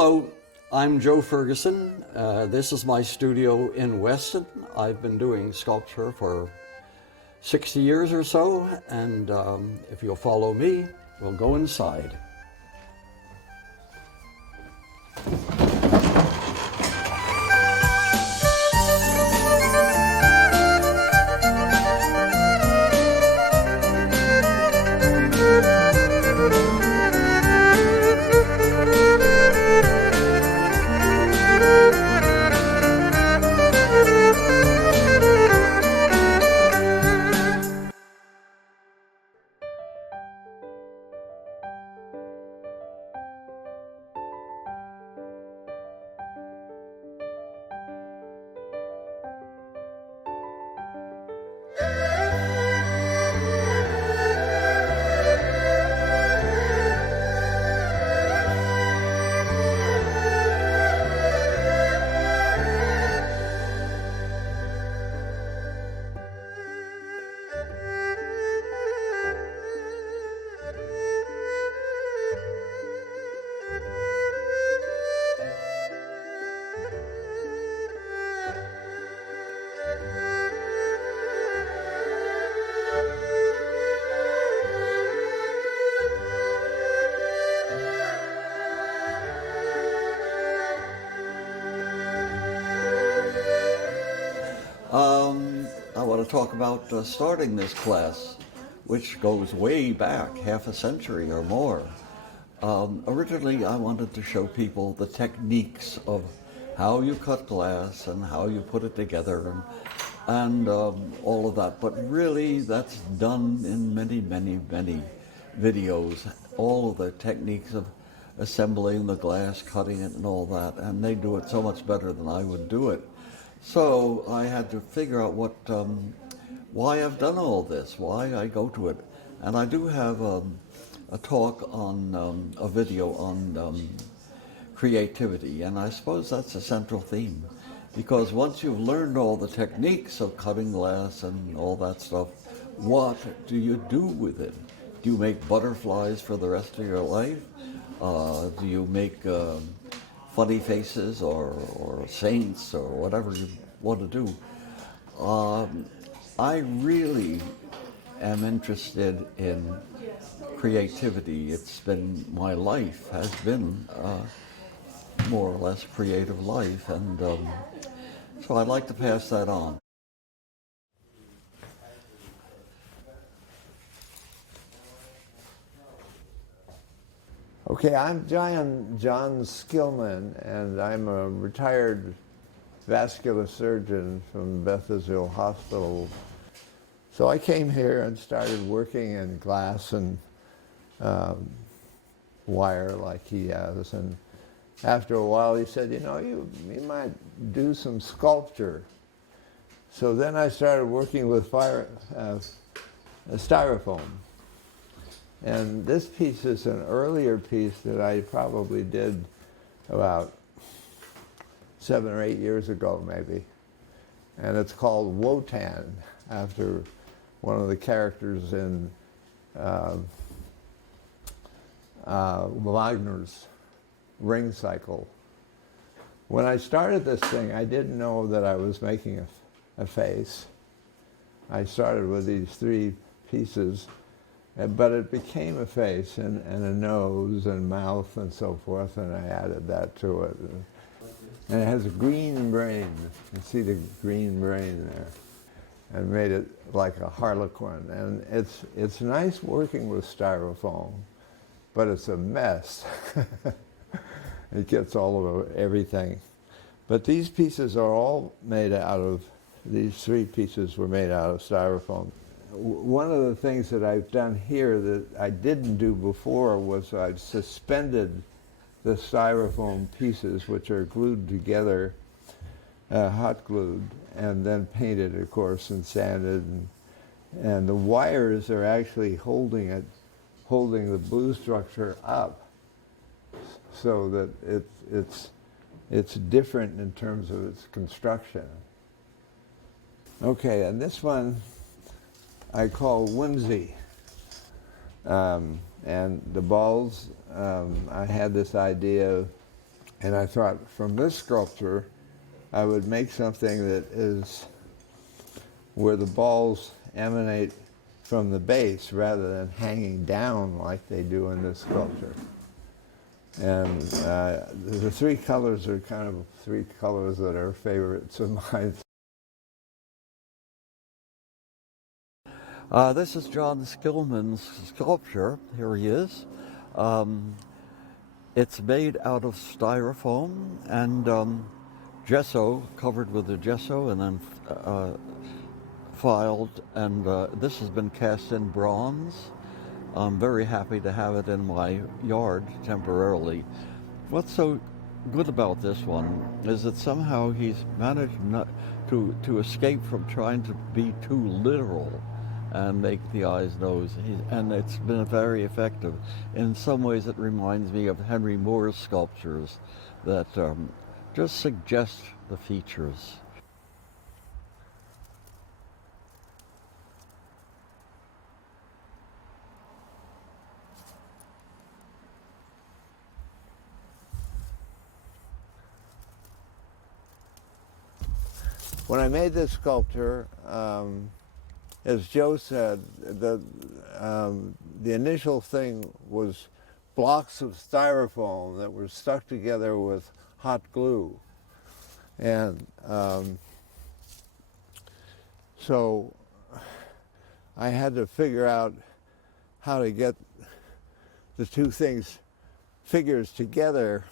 Hello, I'm Joe Ferguson. This is my studio in Weston. I've been doing sculpture for 60 years or so, and if you'll follow me, we'll go inside. I want to talk about starting this class, which goes way back, half a century or more. Originally, I wanted to show people the techniques of how you cut glass and how you put it together and all of that. But really, that's done in many, many, many videos, all of the techniques of assembling the glass, cutting it and all that, and they do it so much better than I would do it. So I had to figure out why I've done all this, why I go to it. And I do have a talk on a video on creativity, and I suppose that's a central theme. Because once you've learned all the techniques of cutting glass and all that stuff, what do you do with it? Do you make butterflies for the rest of your life? Do you make funny faces or saints or whatever you want to do? I really am interested in creativity. It's been, my life has been more or less creative life, and so I'd like to pass that on. Okay, I'm John Skillman, and I'm a retired vascular surgeon from Beth Israel Hospital. So I came here and started working in glass and wire like he has. And after a while he said, you know, you might do some sculpture. So then I started working with styrofoam. And this piece is an earlier piece that I probably did about 7 or 8 years ago, maybe. And it's called Wotan, after one of the characters in Wagner's Ring Cycle. When I started this thing, I didn't know that I was making a face. I started with these 3 pieces. But it became a face and a nose and mouth and so forth, and I added that to it. And it has a green brain. You see the green brain there. And made it like a harlequin. And it's nice working with styrofoam, but it's a mess. It gets all over everything. But these pieces are all made out of, these 3 pieces were made out of styrofoam. One of the things that I've done here that I didn't do before was I've suspended the styrofoam pieces, which are glued together, hot glued, and then painted, of course, and sanded. And the wires are actually holding the blue structure up, so that it's different in terms of its construction. Okay, and this one I call Whimsy. And the balls, I had this idea And I thought from this sculpture, I would make something that is where the balls emanate from the base rather than hanging down like they do in this sculpture. And the three colors are kind of three colors that are favorites of mine. This is John Skillman's sculpture. Here he is. It's made out of styrofoam and gesso, covered with the gesso and then filed. And this has been cast in bronze. I'm very happy to have it in my yard temporarily. What's so good about this one is that somehow he's managed not to escape from trying to be too literal and make the eyes, nose, and it's been very effective. In some ways it reminds me of Henry Moore's sculptures that just suggest the features. When I made this sculpture, as Joe said, the initial thing was blocks of styrofoam that were stuck together with hot glue. And so I had to figure out how to get the two figures together.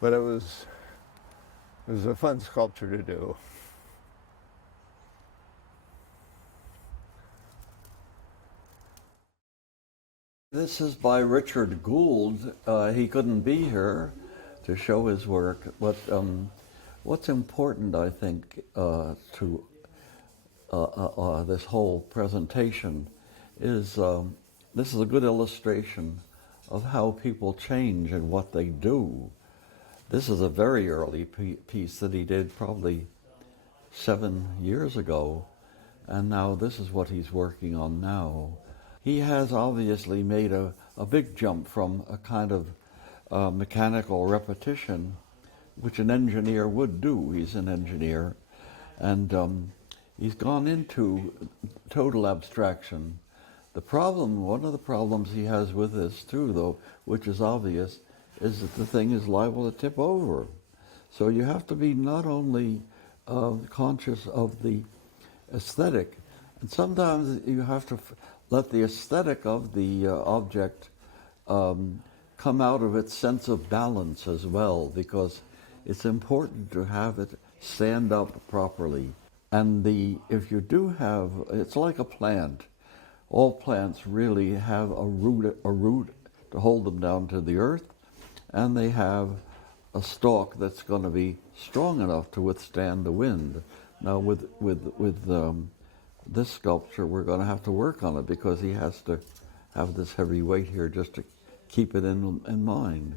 But it was a fun sculpture to do. This is by Richard Gould. He couldn't be here to show his work, but what's important, I think, to this whole presentation is this is a good illustration of how people change and what they do. This is a very early piece that he did probably 7 years ago, and now this is what he's working on now. He has obviously made a big jump from a kind of mechanical repetition, which an engineer would do. He's an engineer, and he's gone into total abstraction. One of the problems he has with this too, though, which is obvious, is that the thing is liable to tip over. So you have to be not only conscious of the aesthetic, and sometimes you have to let the aesthetic of the object come out of its sense of balance as well, because it's important to have it stand up properly. And if you do have, it's like a plant. All plants really have a root to hold them down to the earth, and they have a stalk that's going to be strong enough to withstand the wind. Now with this sculpture, we're going to have to work on it because he has to have this heavy weight here just to keep it in mind.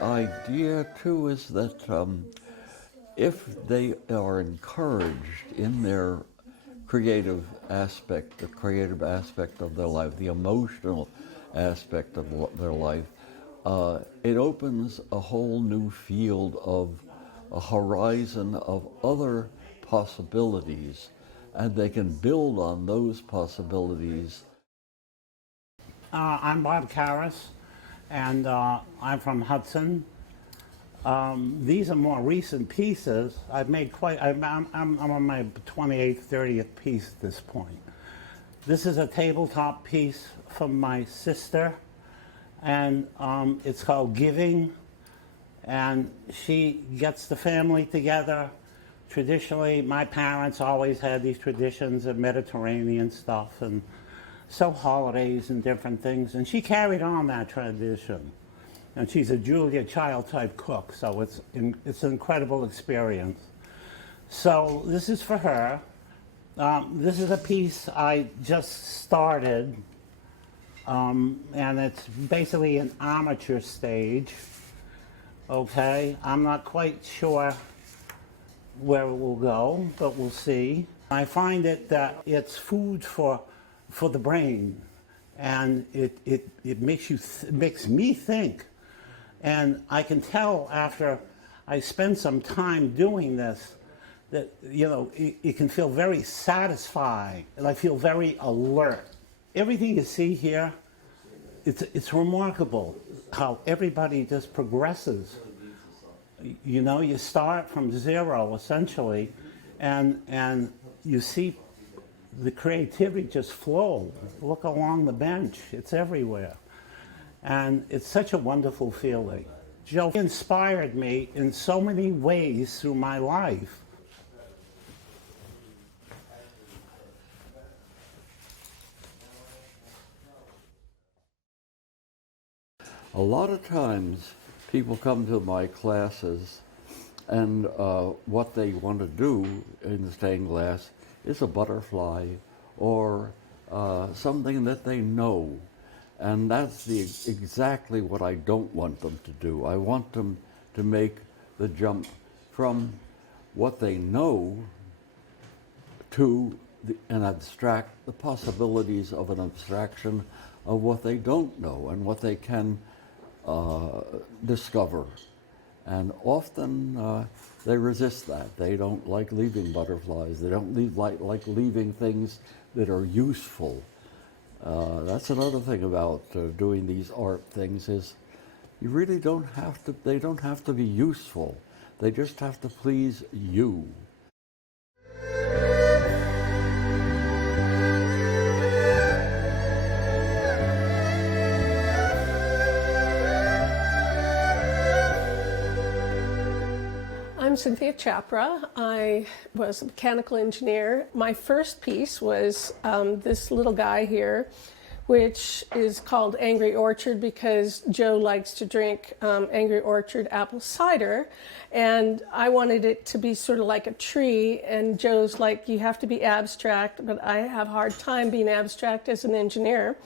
Idea too is that if they are encouraged in their creative aspect, the creative aspect of their life, the emotional aspect of their life, it opens a whole new field of a horizon of other possibilities, and they can build on those possibilities. I'm Bob Caras, and I'm from Hudson. These are more recent pieces. I've made I'm on my 28th, 30th piece at this point. This is a tabletop piece from my sister, and it's called Giving. And she gets the family together. Traditionally, my parents always had these traditions of Mediterranean stuff, and so holidays and different things. And she carried on that tradition. And she's a Julia Child type cook, so it's an incredible experience. So this is for her. This is a piece I just started, and it's basically an amateur stage. Okay, I'm not quite sure where it will go, but we'll see. I find that it's food for the brain, and it makes me think. And I can tell after I spend some time doing this that, you know, it can feel very satisfying, and I feel very alert. Everything you see here, it's remarkable how everybody just progresses. You know, you start from zero essentially, and you see the creativity just flow. Look along the bench, it's everywhere. And it's such a wonderful feeling. Joe inspired me in so many ways through my life. A lot of times people come to my classes and what they want to do in stained glass is a butterfly or something that they know. And that's exactly what I don't want them to do. I want them to make the jump from what they know to the possibilities of an abstraction of what they don't know and what they can discover. And often they resist that. They don't like leaving butterflies. They don't like leaving things that are useful. That's another thing about doing these art things is you really don't have to, they don't have to be useful. They just have to please you. I'm Cynthia Chapra. I was a mechanical engineer. My first piece was this little guy here, which is called Angry Orchard because Joe likes to drink Angry Orchard apple cider. And I wanted it to be sort of like a tree. And Joe's like, you have to be abstract, but I have a hard time being abstract as an engineer.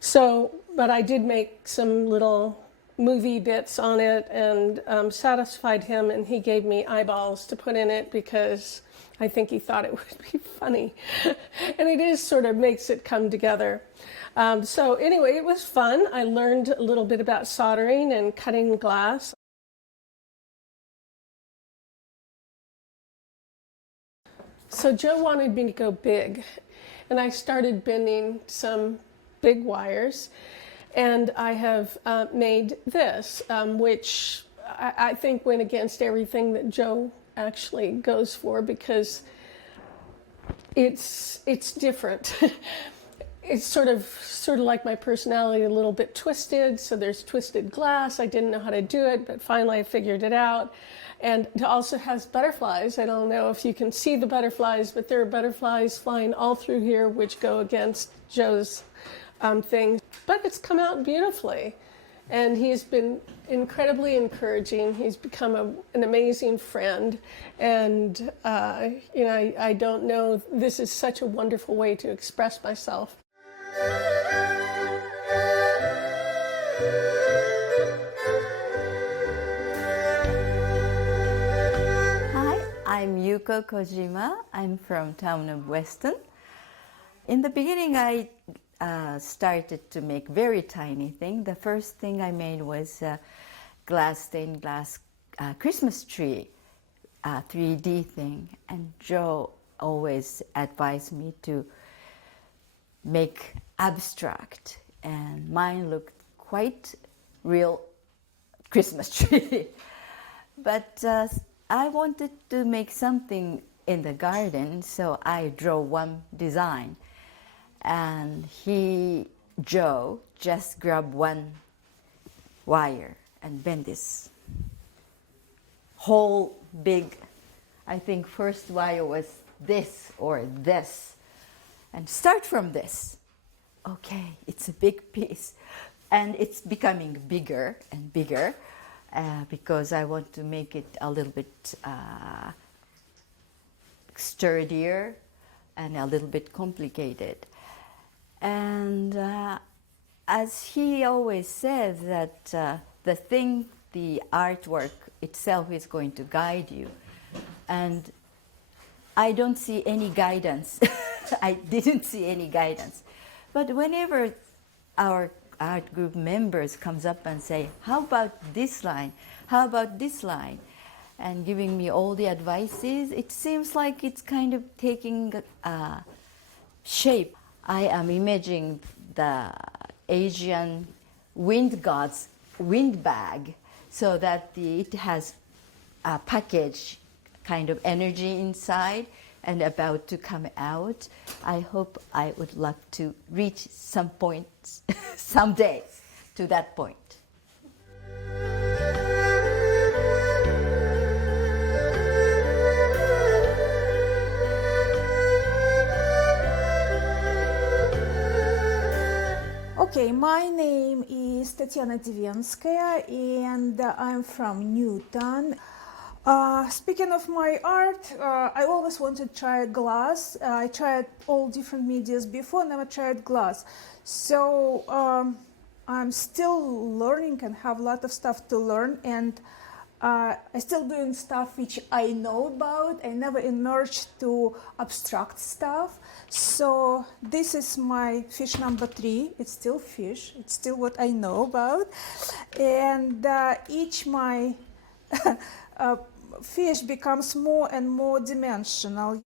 So, but I did make some little movie bits on it and satisfied him, and he gave me eyeballs to put in it because I think he thought it would be funny. And it is sort of makes it come together. So anyway, it was fun. I learned a little bit about soldering and cutting glass. So Joe wanted me to go big, and I started bending some big wires. And I have made this, which I think went against everything that Joe actually goes for because it's different. It's sort of like my personality, a little bit twisted. So there's twisted glass. I didn't know how to do it, but finally I figured it out. And it also has butterflies. I don't know if you can see the butterflies, but there are butterflies flying all through here, which go against Joe's thing. But it's come out beautifully. And he's been incredibly encouraging. He's become an amazing friend. And, you know, I don't know, this is such a wonderful way to express myself. Hi, I'm Yuko Kojima. I'm from town of Weston. In the beginning, I started to make very tiny thing. The first thing I made was a stained glass Christmas tree 3D thing. And Joe always advised me to make abstract, and mine looked quite real Christmas tree. But I wanted to make something in the garden, so I drew one design. And Joe, just grabbed one wire and bent this whole big, I think first wire was this or this, and start from this. Okay, it's a big piece. And it's becoming bigger and bigger because I want to make it a little bit sturdier and a little bit complicated. And as he always says that the artwork itself is going to guide you. And I don't see any guidance. I didn't see any guidance. But whenever our art group members comes up and say, how about this line? How about this line? And giving me all the advices, it seems like it's kind of taking shape. I am imagining the Asian wind god's wind bag, so that it has a package kind of energy inside and about to come out. I hope I would like to reach some point someday to that point. Okay, my name is Tatiana Dzevenskaya and I'm from Newton. Speaking of my art, I always wanted to try glass. I tried all different medias before, never tried glass. So I'm still learning and have a lot of stuff to learn, and I'm still doing stuff which I know about. I never emerged to abstract stuff. So this is my fish number 3. It's still fish. It's still what I know about. And each my fish becomes more and more dimensional.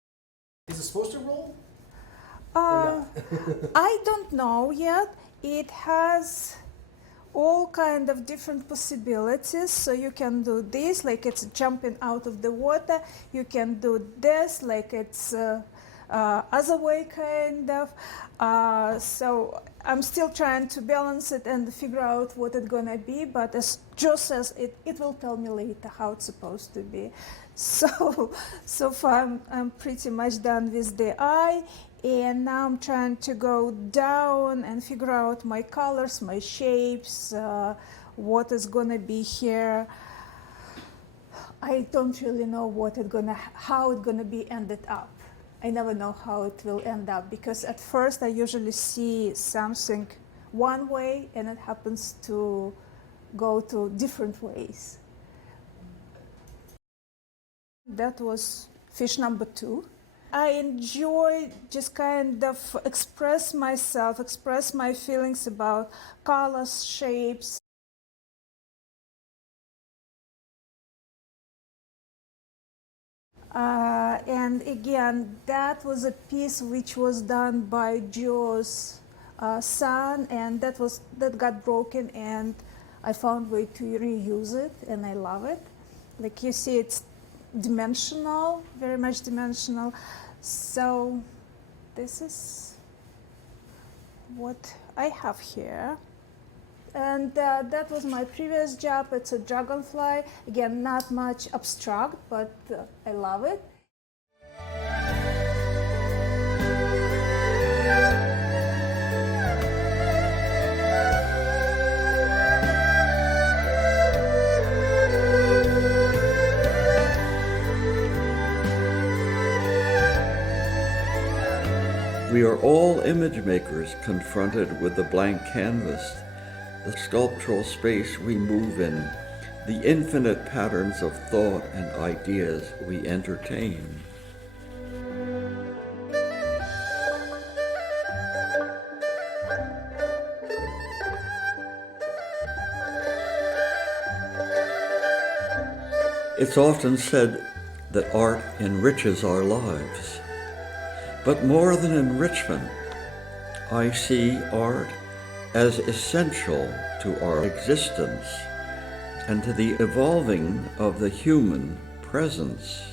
Is it supposed to roll? I don't know yet. It has all kind of different possibilities. So you can do this, like it's jumping out of the water. You can do this, like it's other way kind of. So I'm still trying to balance it and figure out what it's gonna be. But as Joe says, it will tell me later how it's supposed to be. So far I'm pretty much done with the eye. And now I'm trying to go down and figure out my colors, my shapes, what is gonna be here. I don't really know how it's gonna be ended up. I never know how it will end up, because at first I usually see something one way and it happens to go to different ways. That was fish number 2. I enjoy just kind of express myself, express my feelings about colors, shapes. And again, that was a piece which was done by Joe's son, and that got broken, and I found a way to reuse it, and I love it. Like you see, it's dimensional, very much dimensional. So this is what I have here. And that was my previous job. It's a dragonfly. Again, not much abstract, but I love it. We are all image makers confronted with the blank canvas, the sculptural space we move in, the infinite patterns of thought and ideas we entertain. It's often said that art enriches our lives. But more than enrichment, I see art as essential to our existence and to the evolving of the human presence.